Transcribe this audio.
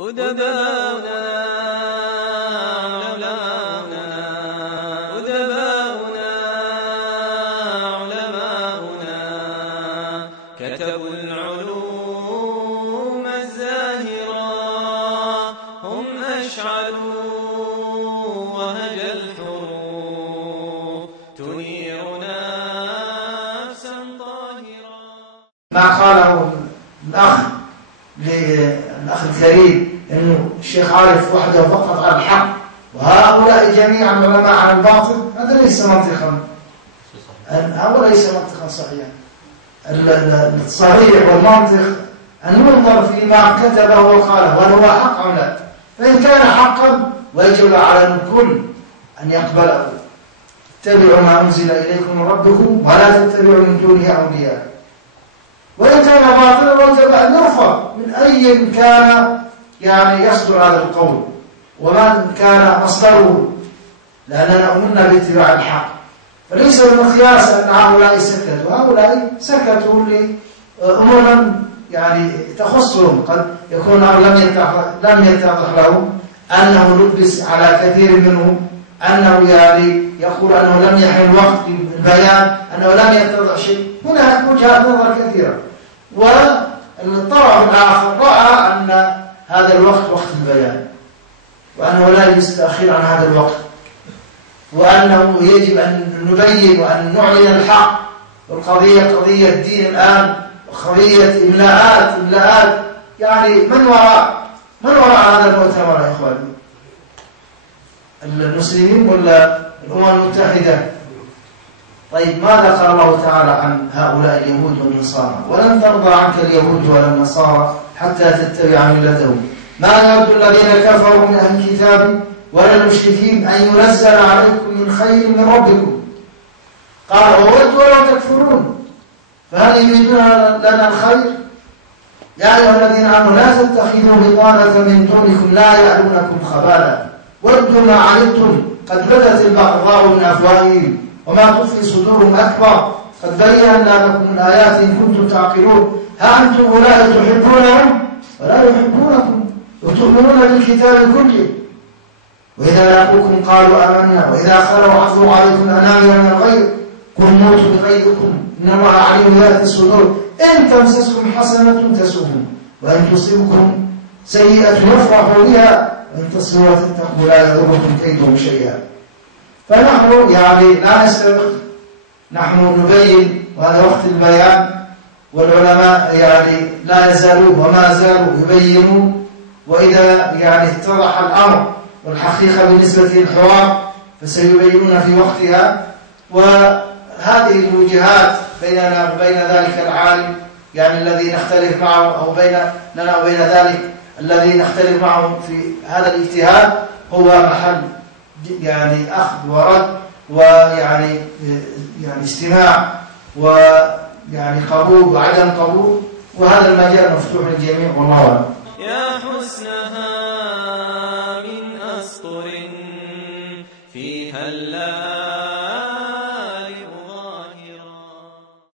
أدباؤنا علماؤنا أدباؤنا علماؤنا كتبوا العلوم الزاهرة هم أشعلوا وهج الحروف تنير نفسا طاهرة. ما قاله الأخ الكريم إنه الشيخ عارف وحده فقط على الحق وهؤلاء جميعا علماء على الباطل، هذا ليس منطقا، هذا ليس منطقا صحيحا. الصحيح والمنطق أن ننظر فيما كتبه وقاله وهل هو حق أو لا، فإن كان حقا وجب على الكل أن يقبله. اتبعوا ما أنزل إليكم من ربكم ولا تتبعوا من دونه أولياء. وإن كان باطلا وجب أن يرفض من أي كان يعني يصدر هذا القول ومن كان مصدره، لأننا أمرنا باتباع الحق. فليس المقياس أن هؤلاء سكتوا، هؤلاء سكتوا لأمور يعني تخصهم، قد يكون لم يتضح لهم أنه لبس على كثير منهم، أنه يعني يقول أنه لم يحن وقت البيان، أنه لم يتضح شيء. هناك وجهات نظر كثيرة. والطرف الآخر رأى أن هذا الوقت وقت البيان، وأنه لا يجوز التأخير عن هذا الوقت، وأنه يجب أن نبين وأن نعلن الحق. والقضية قضية الدين الآن، وقضية إملاءات يعني من وراء هذا المؤتمر يا إخواني؟ المسلمين ولا الأمم المتحدة؟ طيب ماذا قال الله تعالى عن هؤلاء اليهود والنصارى؟ ولن ترضى عنك اليهود ولا النصارى حتى تتبع ملتهم. ما يود الذين كفروا من أهل الكتاب ولا المشركين أن ينزل عليكم من خير من ربكم. قال وودوا لو تكفرون فهل يريدون لنا الخير؟ يا أيها الذين آمنوا لا تتخذوا بطانة من دونكم لا يألونكم خبالا ودوا ما عنتم قد بدت البغضاء من أفواههم وما تخفي صدورهم أكبر قد بينا لكم الآيات إن كنتم تعقلون. ها أنتم أولئك تحبونهم ولا يحبونكم وتؤمنون بالكتاب كله وإذا لقوكم قالوا آمنا وإذا خلوا عضوا عليكم الأنامل من الغيظ قل موتوا بغيظكم إن الله عليم ذات الصدور إن تمسسكم حسنة تسؤهم وإن تصبكم سيئة يفرحوا بها وإن تصبروا وتتقوا لا يضركم كيدهم شيئا. فنحن يعني لا نستبق، نحن نبين وهذا وقت البيان، والعلماء يعني لا يزالون وما زالوا يبينون، وإذا يعني اتضح الأمر والحقيقة بالنسبة للحوار فسيبينون في وقتها. وهذه الوجهات بيننا وبين ذلك العالم يعني الذي نختلف معه أو بيننا وبين ذلك الذي نختلف معه في هذا الاجتهاد هو محل يعني أخذ ورد ويعني استماع ويعني قبول وعدم قبول، وهذا المجال مفتوح للجميع والله أعلم. يا حسنها